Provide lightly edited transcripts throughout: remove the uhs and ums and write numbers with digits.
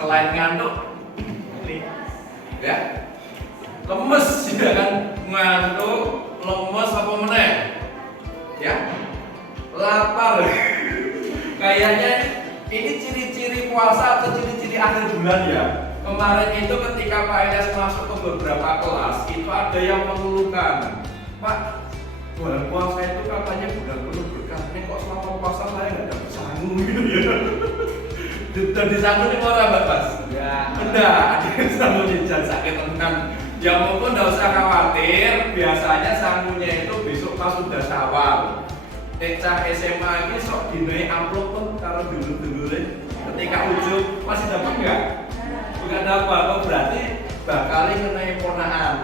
Selain ngantuk, ini ya lemes ya kan, ngantuk, lemes apa meneh, ya lapar. Kayaknya ini ciri-ciri puasa atau ciri-ciri akhir bulan ya. Kemarin itu ketika Pak Ilyas masuk ke beberapa kelas, itu ada yang mengeluhkan, Pak, bulan puasa itu katanya bulan penuh berkah, ini kok selama puasa saya nggak dapat sangu gitu ya. Dan disangu di mana Mbak Bas? Ya. Enggak, ada yang sangunya jangan sakit teman. Ya maupun nggak usah khawatir, biasanya sangunya itu besok pas sudah Syawal. Cah SMA ini sok dinai amplop tuh kalau dulu ketika ujung masih dapat nggak? Nggak dapat, oh berarti bakal ngenai ponaan.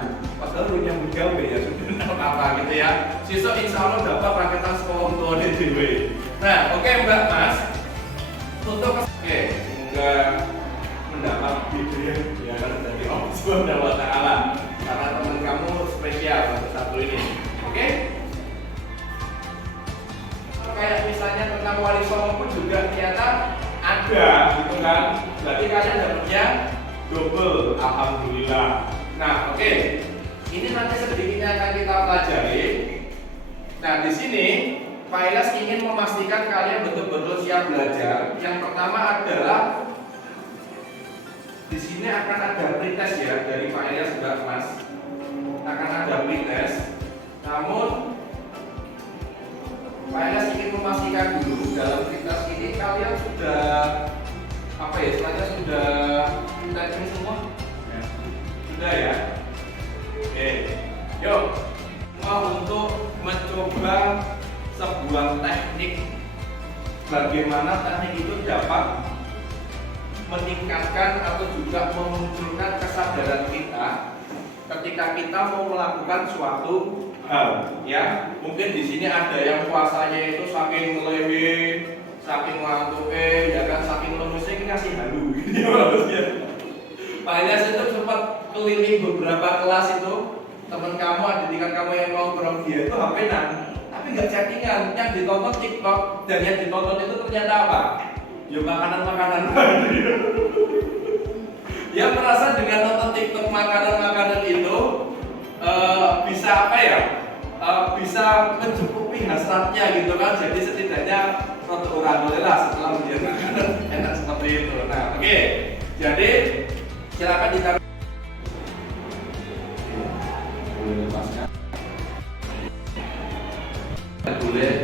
Padahal lu nyambut gawe ya sudah apa gitu ya. Sisok insya Allah dapat raketan sekolah untuk DDW. Nah, oke Mbak Mas, untuk enggak mendapat video ya dari Allah Subhanahu wa Ta'ala karena teman kamu spesial satu ini. Oke? Kayak misalnya tentang wali songo pun juga ternyata ada gitu kan. Berarti kalian dapatnya double, alhamdulillah. Nah, oke. Ini nanti sedikitnya akan kita pelajari. Nah, di sini Pak Ilyas ingin memastikan kalian betul-betul siap belajar. Yang pertama adalah di sini akan ada pretest ya dari Pak Ilyas juga Mas. Akan ada pretest. Namun Pak Ilyas ingin memastikan dulu dalam pretest ini kalian sudah apa ya? Istilahnya sudah ini semua? Ya. Sudah ya. Oke. Yuk. Mau untuk mencoba sebuah teknik bagaimana teknik itu dapat meningkatkan atau juga memunculkan kesadaran kita ketika kita mau melakukan suatu hal ya. Mungkin di sini ada yang puasanya itu saking melewe, saking ngantuk ya kan, saking lemesnya ini ngasih halu gitu harusnya. Pak Ilyas itu sempat keliling beberapa kelas itu, teman kamu ada tingkat kamu yang nongkrong dia itu HP-an tapi nggak chattingan, yang ditonton TikTok dan yang ditonton itu ternyata apa? Ya makanan-makanan. Dia merasa dengan nonton TikTok makanan-makanan itu bisa apa ya? Bisa mencukupi hasratnya gitu kan. Jadi setidaknya rada ora lah setelah dia enak seperti itu. Nah, oke. Jadi silakan ditaruh. Boleh lepaskan. Boleh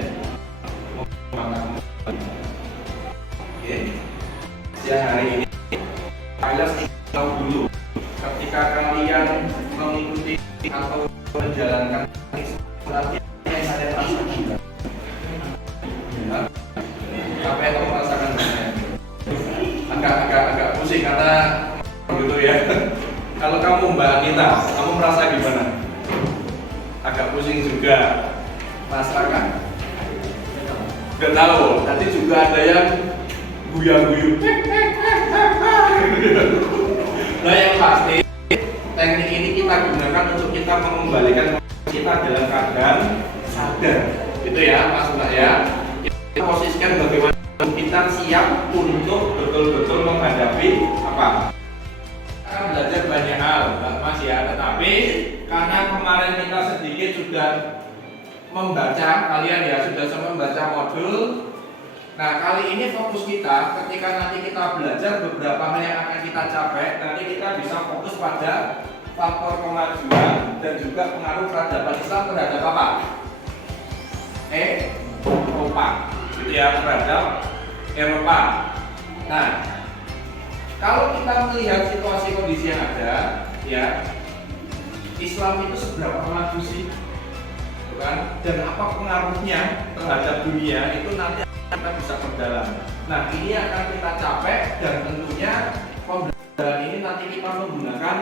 makan. Oke. Siang hari ini Pak Ilyas tahu dulu ketika kalian mengikuti atau menjalankan yang saya rasakan. Apa yang kamu rasakan? Agak pusing karena begitu ya. Kalau kamu Mbak Anita, kamu merasa gimana? Agak pusing juga. Mas Raka? Gak tahu. Tadi juga ada yang guyang-guyung. Nah yang pasti teknik ini kita gunakan untuk kita mengembalikan kita dalam keadaan sadar, gitu ya Mas Mbak ya. Kita posisikan bagaimana kita siap untuk betul-betul menghadapi apa? Akan belajar banyak hal, Mas ya. Tetapi karena kemarin kita sedikit sudah membaca, kalian ya sudah membaca modul. Nah kali ini fokus kita ketika nanti kita belajar beberapa hal yang akan kita capai, nanti kita bisa fokus pada faktor kemajuan dan juga pengaruh peradaban Islam terhadap apa? Eropa, gitu ya, terhadap Eropa. Nah, kalau kita melihat situasi kondisi yang ada, ya, Islam itu seberapa maju sih, kan? Dan apa pengaruhnya terhadap dunia itu nanti kita bisa perdalam. Nah, ini akan kita capai dan tentunya pembelajaran ini nanti kita menggunakan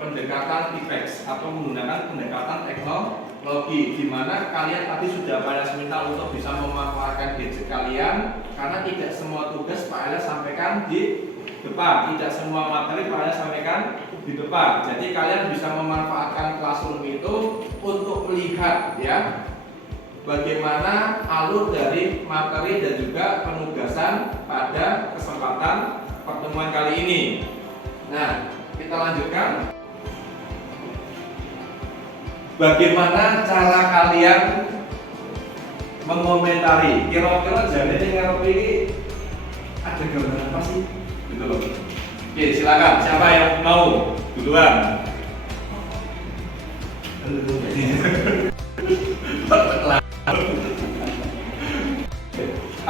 pendekatan IPEX atau menggunakan pendekatan teknologi, di mana kalian tadi sudah pada minta untuk bisa memanfaatkan gadget kalian karena tidak semua tugas Pak Ilyas sampaikan di depan, tidak semua materi Pak Ilyas sampaikan di depan. Jadi kalian bisa memanfaatkan Classroom itu untuk melihat ya bagaimana alur dari materi dan juga penugasan pada kesempatan pertemuan pertemuan kali ini. Nah, kita lanjutkan. Bagaimana cara kalian mengomentari? Kira-kira jadi ngarep ini ada gambaran apa sih? Gitu loh. Oke, silakan. Siapa yang mau duluan?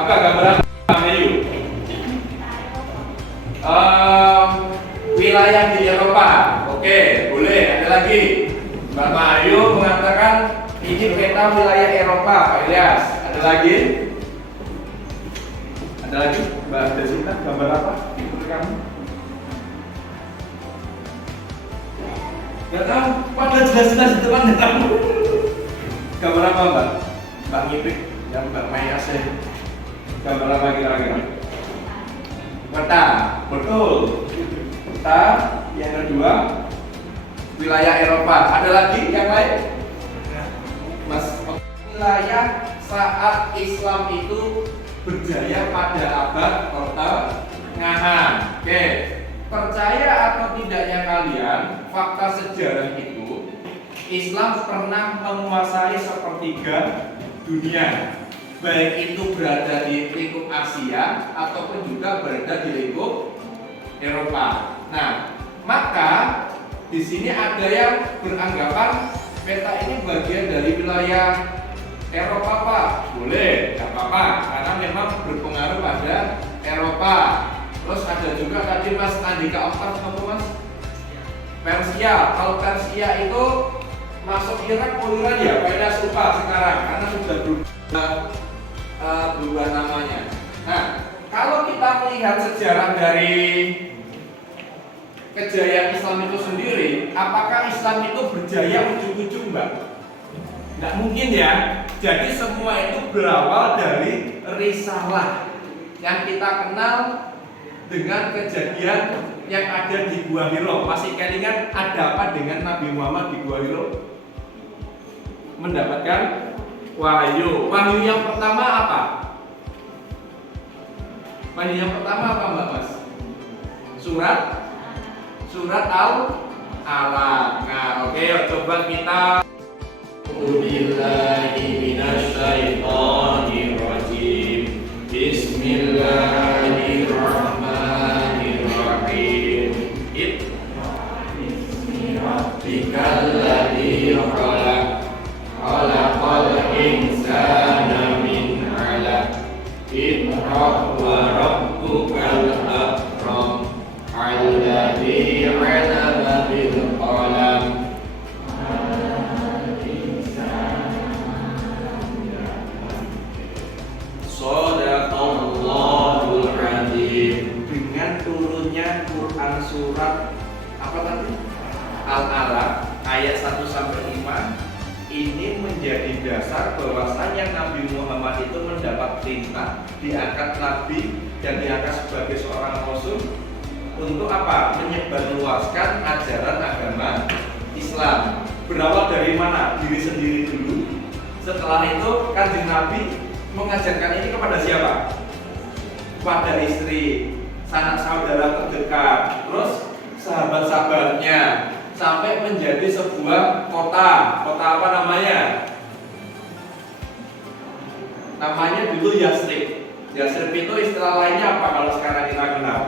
Apa gambaran Ayu? Wilayah di Eropa. Oke, boleh. Ada lagi. Mbak Mayu mengatakan ini peta wilayah Eropa. Pak Ilyas, ada lagi? Ada lagi? Mbak Desita, gambar apa? Menurut kamu? Gak tahu. Pada jelas-jelas di depan gak tahu. Gambar apa Mbak? Mbak Ngipik dan Mbak Maya Asih. Gambar apa kira-kira? Peta, betul. Peta. Yang kedua, wilayah Eropa. Ada lagi yang lain? Mas, wilayah saat Islam itu berjaya pada abad pertengahan. Oke, percaya atau tidaknya kalian, fakta sejarah itu Islam pernah menguasai sepertiga dunia, baik itu berada di lingkup Asia ataupun juga berada di lingkup Eropa. Nah, maka di sini ada yang beranggapan peta ini bagian dari wilayah Eropa, Pak. Boleh, nggak apa-apa, karena memang berpengaruh pada Eropa. Terus ada juga tadi Mas Andika Oktav, apa Mas? Persia. Kalau Persia itu masuk Irak, Iran ya, Pena Supa sekarang, karena sudah berubah namanya. Nah, kalau kita melihat sejarah dari kejayaan Islam itu sendiri, apakah Islam itu berjaya ujung-ujung, Mbak? Nggak mungkin ya. Jadi semua itu berawal dari risalah yang kita kenal dengan kejadian yang ada di Gua Hiro. Masih kelingan ada apa dengan Nabi Muhammad di Gua Hiro? Mendapatkan wahyu. Wahyu yang pertama apa? Wahyu yang pertama apa Mbak Mas? Surat Al-Alaq. Nah, oke, coba kita Bismillahirrahmanirrahim. Bismillahirrahmanirrahim. Khalaqal insana min 'alaq. Iqra wa rabbukal akram. Alladzi 'allama bil qalam. Shadaqallahul 'adzim. Dengan turunnya Quran surat apa tadi? Al-Alaq ayat 1 sampai 5 ini menjadi dasar bahwasanya Nabi Muhammad itu mendapat perintah diangkat nabi dan diangkat sebagai seorang rasul untuk apa? Menyebarluaskan ajaran agama Islam. Berawal dari mana? Diri sendiri dulu. Setelah itu Kanjeng Nabi mengajarkan ini kepada siapa? Kepada istri, sanak saudara terdekat, terus sahabat-sahabatnya, sampai menjadi sebuah kota. Kota apa namanya? Namanya dulu Yasrib. Yasrib itu istilah lainnya apa kalau sekarang kita kenal?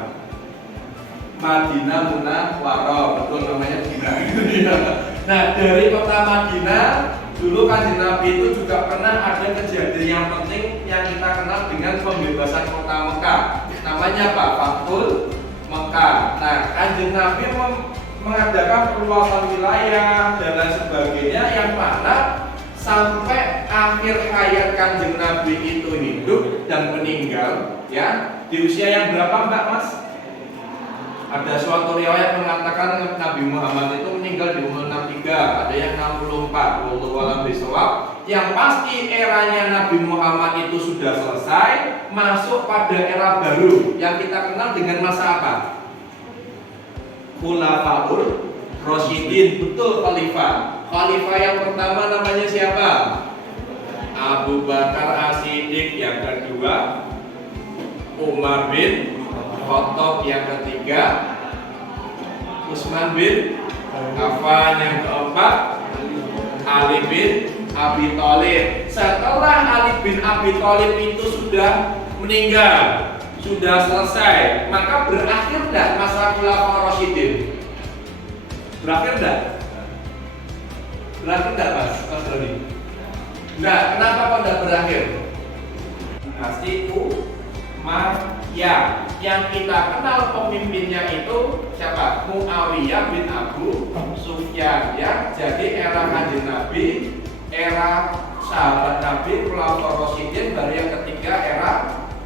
Madinah Munawwarah. Betul, namanya Madinah. Nah, dari kota Madinah dulu Kanjeng Nabi itu juga pernah ada kejadian yang penting yang kita kenal dengan pembebasan kota Mekah. Namanya apa? Fathul Mekah. Nah, Kanjeng Nabi mengadakan perluasan wilayah dan lain sebagainya yang mana sampai akhir hayat Kanjeng Nabi itu hidup dan meninggal ya di usia yang berapa Mbak Mas? Ada suatu riwayat mengatakan Nabi Muhammad itu meninggal di umur 63, ada yang 64, wallahu a'lam bishawab. Yang pasti eranya Nabi Muhammad itu sudah selesai, masuk pada era baru yang kita kenal dengan masa apa? Khulafaur Rasyidin. Betul, khalifah. Khalifah yang pertama namanya siapa? Abu Bakar As-Siddiq. Yang kedua Umar bin Khattab yang ketiga, Utsman bin Affan yang keempat, Ali bin Abi Thalib. Setelah Ali bin Abi Thalib itu sudah meninggal, sudah selesai, maka berakhir tidak masa Khulafaur Rasyidin? Berakhir tidak? Berakhir tidak Mas Doni? Nah, kenapa kok tidak berakhir? Dinasti Umayyah yang kita kenal pemimpinnya itu siapa? Muawiyah bin Abu Sufyan ya. Jadi era Kanjeng Nabi, era sahabat Nabi, Khulafaur Rasyidin, baru yang ketiga era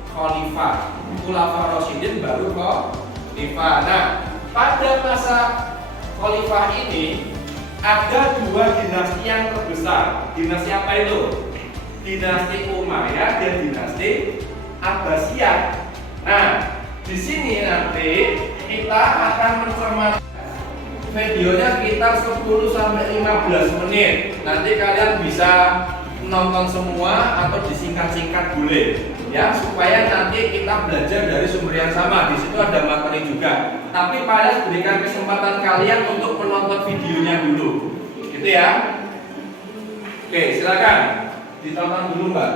Khalifah. Khulafaur Rasyidin baru Khalifah. Nah, pada masa Khalifah ini ada dua dinasti yang terbesar. Dinasti apa itu? Dinasti Umayyah dan dinasti Abbasiyah. Nah, di sini nanti kita akan mencermati videonya sekitar 10 sampai 15 menit. Nanti kalian bisa nonton semua atau disingkat-singkat boleh. Ya, supaya nanti kita belajar dari sumber yang sama. Di situ ada materi juga. Tapi pada berikan kesempatan kalian untuk menonton videonya dulu. Gitu ya. Oke, silakan ditonton dulu, Mbak.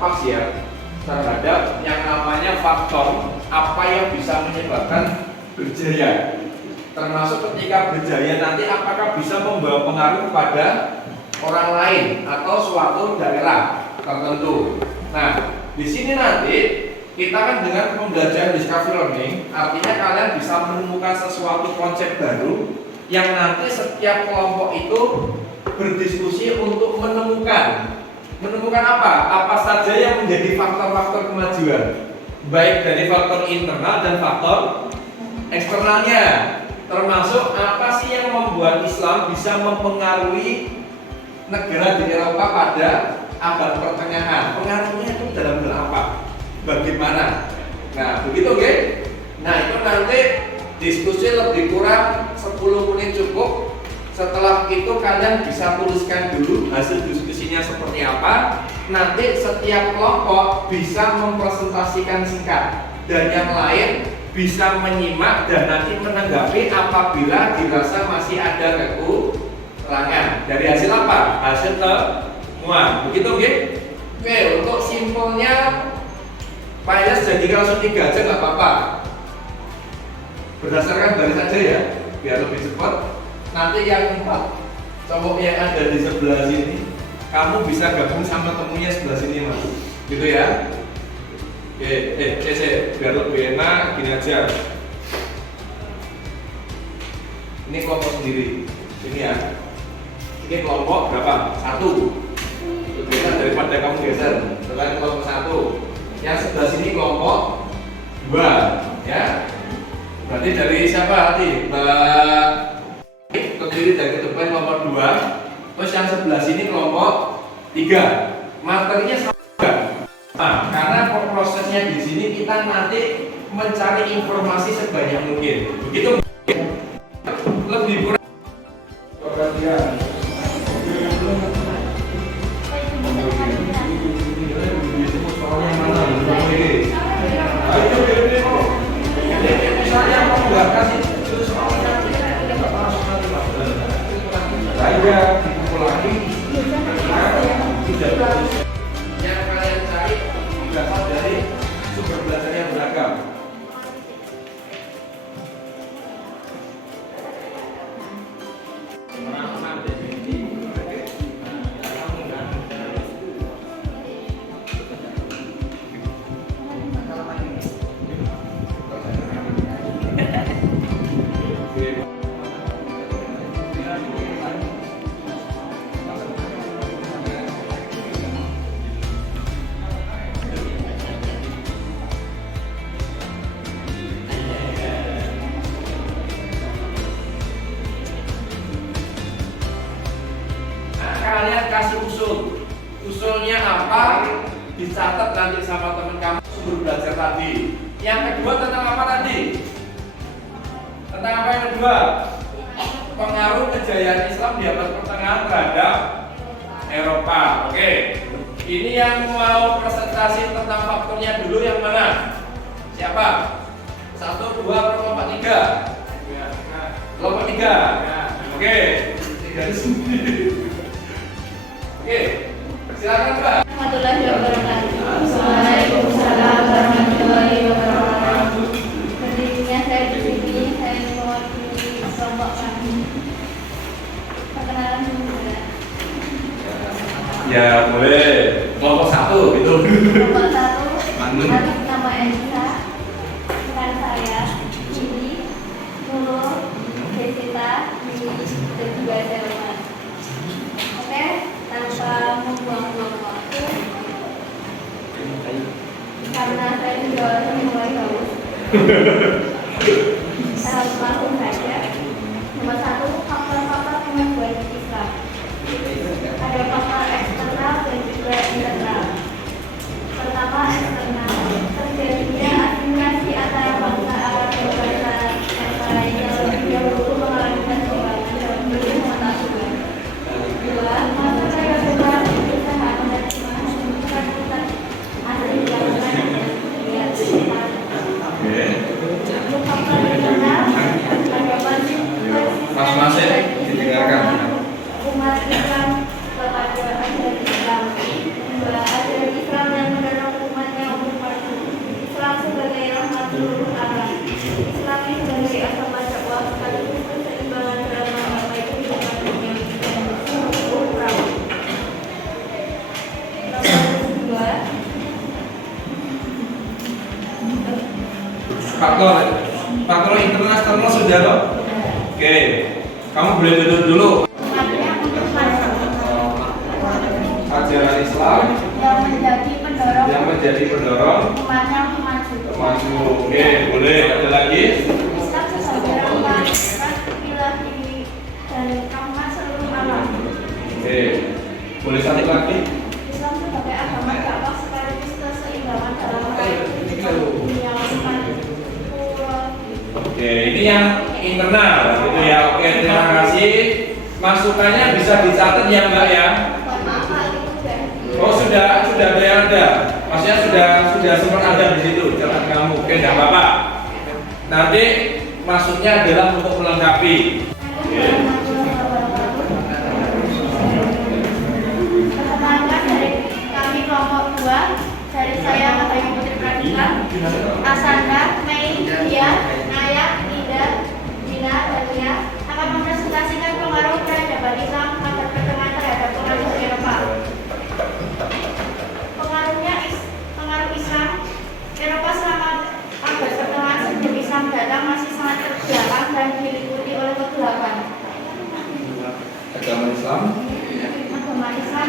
Pas ya terhadap yang namanya faktor apa yang bisa menyebabkan berjaya, termasuk ketika berjaya nanti apakah bisa membawa pengaruh pada orang lain atau suatu daerah tertentu. Nah, di sini nanti kita kan dengan pembelajaran discovery learning, artinya kalian bisa menemukan sesuatu konsep baru yang nanti setiap kelompok itu berdiskusi untuk menemukan apa? Apa saja yang menjadi faktor-faktor kemajuan, baik dari faktor internal dan faktor eksternalnya. Termasuk apa sih yang membuat Islam bisa mempengaruhi negara di Eropa pada abad pertengahan? Pengaruhnya itu dalam hal apa? Bagaimana? Nah, begitu oke? Nah, itu nanti diskusi lebih kurang 10 menit cukup. Setelah itu kalian bisa tuliskan dulu hasil diskusinya seperti apa. Nanti setiap kelompok bisa mempresentasikan singkat dan yang lain bisa menyimak dan nanti menanggapi apabila dirasa masih ada kekurangan dari hasil apa? Hasil temuan. Begitu oke? Oke, untuk simpelnya Pak Ilyas jadikan langsung 3 aja nggak apa-apa. Berdasarkan baris saja ya, biar lebih cepat. Nanti yang 4 cowok yang ada di sebelah sini, kamu bisa gabung sama temunya sebelah sini Mas, gitu ya. Biar lebih enak gini aja. Ini kelompok sendiri, ini ya. Ini kelompok berapa? 1. Lebih enak daripada kamu geser. Setelah kelompok 1, yang sebelah sini kelompok 2, ya. Berarti dari siapa tadi? Mbak ke kiri dan ke depan kelompok 2, terus yang sebelah sini kelompok 3. Materinya sama. Nah, karena prosesnya di sini kita nanti mencari informasi sebanyak mungkin. Begitu lebih kurang. Saya dipukul lagi tidak yang kalian cari berasal dari sumber belajar yang beragam. kalian kasih usul. Usulnya apa? Dicatat nanti sama teman kamu sumber belajar tadi. Yang kedua tentang apa tadi? Tentang apa yang kedua? Pengaruh kejayaan Islam di abad pertengahan terhadap Eropa. Oke. Ini yang mau presentasi tentang faktornya dulu yang mana? Siapa? 1, 2, kelompok 3. Kelompok 3. Oke. Oke. Silakan Mbak. Warahmatullahi wabarakatuh. Waalaikumsalam warahmatullahi wabarakatuh. Berdirinya saya di sini, saya mewakili kelompok kami. Perkenalan dulu ya. Ya boleh. Kelompok 1 gitu. Kelompok 1. Mantap. Atas nama Elisa. Rekan saya Cici, Nurul, Desita, dan juga Selma. Oke, tanpa membuang-buang waktu, karena saya juga mulai haus. Langsung saja. Nomor 1, faktor-faktor yang membuat Islam. Ada faktor eksternal dan juga internal. Pertama, eksternal. Terjadinya asimilasi antara bangsa Arab dan bangsa yang lain yang lebih dahulu mengalami perkembangan dalam bentuk pengetahuan. 2, masyarakat yang berusaha menerima pusat-pusat asing yang lain untuk faktor internal, ada Mas-masnya didengarkan. umat Islam kepada ajaran Islam. 2, ajaran Islam yang mendorong umatnya untuk maju. Islam sebagai rahmat seluruh alam. Islam sebagai agama dakwah sekaligus keseimbangan dalam menggapai kehidupan dunia dan ukhrawi. Nomor 2, Faktor internal eksternal sudah loh. Oke. Kamu boleh duduk dulu. umatnya untuk maju. Ajaran Islam yang menjadi pendorong umatnya untuk maju. maju. Oke, boleh. Ada lagi? Islam sebagai rahmat ilahi dan rahmat seluruh alam. Oke. Boleh satu lagi? Islam sebagai agama dakwah sekaligus keseimbangan dalam kehidupan dunia umat. Oke, ini yang internal gitu ya. Oke, terima kasih. Masukannya bisa dicatat ya Mbak ya. Oh sudah ada yang ada. Maksudnya sudah sempat ada di situ catatan kamu. Oke, enggak apa-apa. Nanti maksudnya adalah untuk melengkapi. Oke. Perkenalkan dari kami kelompok 2, dari saya Katanya Putri Pradita, Asanda, Mei, Dia, Naya, Ida, Dina, dan Nia akan mempresentasikan pengaruh peradaban Islam abad pertengahan terhadap pengaruh Eropa. Pengaruh Islam Eropa selama abad pertengahan sebelum Islam datang masih sangat terbatas dan diliputi oleh kegelapan. Agama Islam.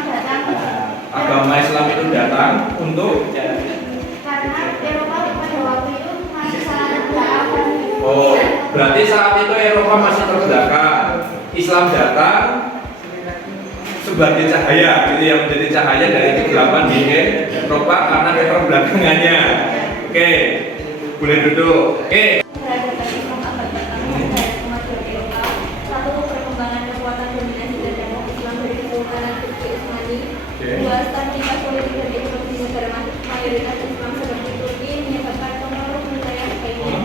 Datang Agama Islam itu datang untuk karena Eropa pada waktu itu masih sangat terbelakang. Oh, berarti saat itu Eropa masih terbelakang. Islam datang sebagai cahaya, gitu yang menjadi cahaya dari kegelapan di Eropa karena keterbelakangannya. Oke, boleh duduk. Oke. Peradaban Islam abad pertengahan dan kemajuan Eropa. 1, perkembangan kekuatan dominasi dan demokrasi Islam dari Kesultanan Turki Utsmani. 2, stabilitas politik dan ekonomi negara mayoritas Islam seperti Turki menyebabkan pengaruh wilayah lainnya.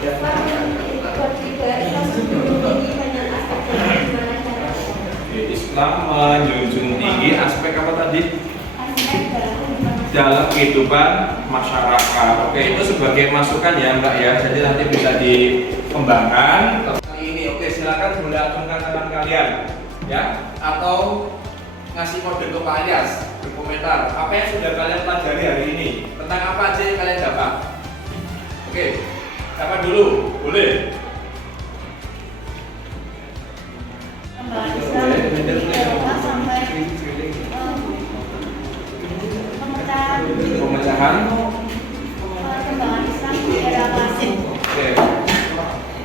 3, Islam menjunjung tinggi banyak aspek dalam kehidupan masyarakat. Islam menjunjung tinggi aspek apa tadi? Aspek Dalam kehidupan masyarakat. Oke, itu sebagai masukan ya Mbak ya. Jadi nanti bisa dikembangkan. Kali ini, oke silakan boleh acungkan tangan kalian ya, atau ngasih kode ke Pak Ilyas berkomentar apa yang sudah kalian pelajari hari ini, tentang apa aja yang kalian dapat. Oke, dapat dulu, boleh. Perkembangan Islam di Eropa sampai Pemecahan. perkembangan Islam di era klasik. Oke.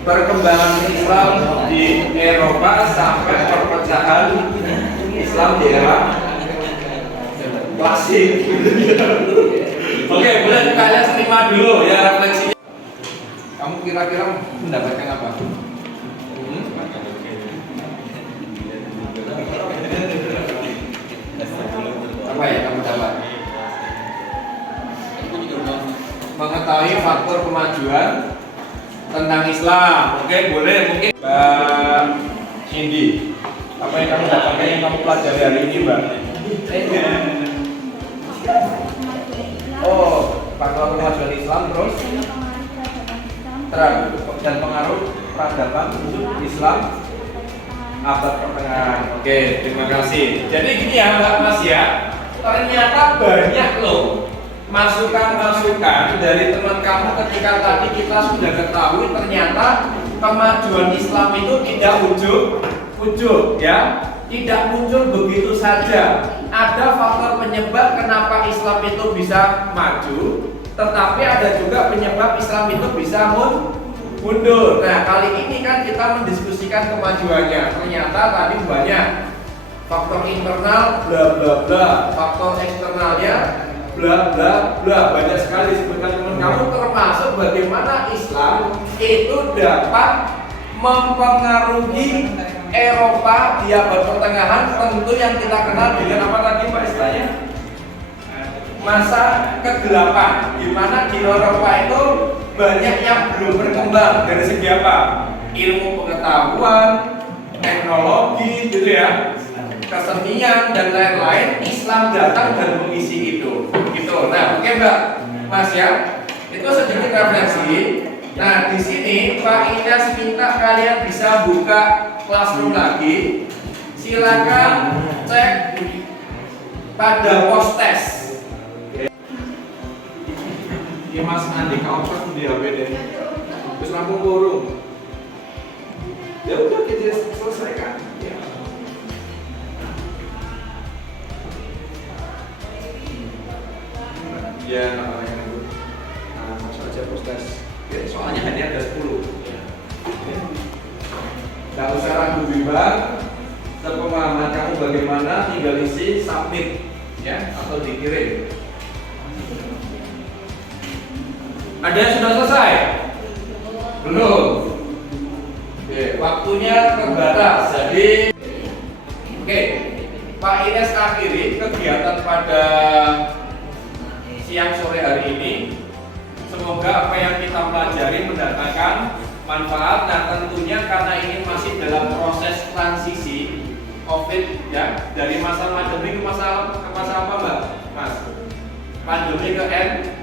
Perkembangan Islam di Eropa sampai perpecahan Islam di era klasik. Oke, boleh kalian terima dulu ya refleksinya. Kamu kira-kira mendapatkan apa? Apa ya kamu dapat? Mengetahui faktor kemajuan tentang Islam. Oke, boleh mungkin Mbak Cindy. Apa yang kamu dapatkan yang kamu pelajari hari ini, Mbak? Oh, faktor kemajuan Islam terus dan pengaruh peradaban Islam abad pertengahan. Oke, terima kasih. Jadi gini ya Mbak Mas ya, ternyata banyak loh masukan-masukan dari teman kamu ketika tadi kita sudah ketahui ternyata kemajuan Islam itu tidak ujuk-ujuk ya, tidak muncul begitu saja. Ada faktor penyebab kenapa Islam itu bisa maju, tetapi ada juga penyebab Islam itu bisa mundur. Nah, kali ini kan kita mendiskusikan kemajuannya. Ternyata tadi banyak faktor internal bla bla bla, faktor eksternalnya bla bla bla, banyak sekali disebutkan teman kamu, termasuk bagaimana Islam itu dapat mempengaruhi Eropa di abad pertengahan, tentu yang kita kenal dengan apa tadi Pak istilahnya? Masa kegelapan, di mana di Eropa itu banyak yang belum berkembang dari segi apa? Ilmu pengetahuan, teknologi gitu ya, kesenian dan lain-lain. Islam datang dan mengisi itu gitu. Nah, oke Mbak Mas ya, itu sedikit refleksi. Nah, di sini Pak Inas minta kalian bisa buka classroom lagi. Silakan cek pada post test. Ini Mas Andika otak di HP deh. Terus lampu burung. Ya udah kita selesaikan. Ya. Ya, namanya itu. Nah, masuk aja post test. Ya, soalnya hanya ada 10. Tidak usah ragu bimbang. Sepemahaman kamu bagaimana, tinggal isi submit ya atau dikirim. Ada yang sudah selesai? Belum. Oke, waktunya terbatas. Jadi, oke, Pak Ines akhiri kegiatan pada siang sore hari ini. Semoga apa yang kita pelajari mendatangkan manfaat. Nah, tentunya karena ini masih dalam proses transisi COVID ya, dari masa pandemi ke masa apa Mbak? Mas? Pandemi ke endemi.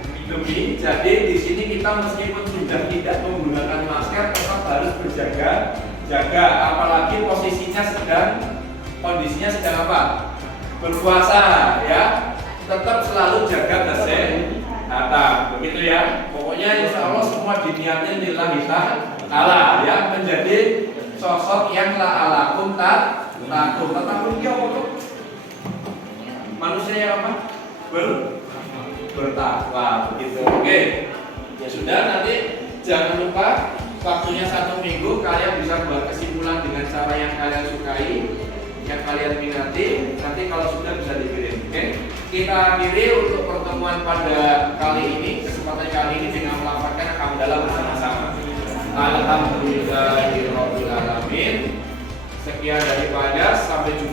Jadi di sini kita meskipun sudah tidak menggunakan masker, tetap harus berjaga-jaga. Apalagi kondisinya sedang apa? Berpuasa ya. Tetap selalu jaga kesehatan, begitu ya. Pokoknya insya Allah semua diniatnya lillahi ta'ala ya, menjadi sosok yang la'alakum takut dia untuk manusia yang apa? Bertakwa, begitu. Oke, ya sudah, nanti jangan lupa waktunya 1 minggu kalian bisa buat kesimpulan dengan cara yang kalian sukai, yang kalian minati. Nanti kalau sudah bisa dikirim. Oke, kita akhiri untuk pertemuan pada kali ini, kesempatan kali ini dengan melafalkan hamdalah bersama-sama. Alhamdulillahirobbilalamin. Sekian dari Pak Adas, sampai jumpa.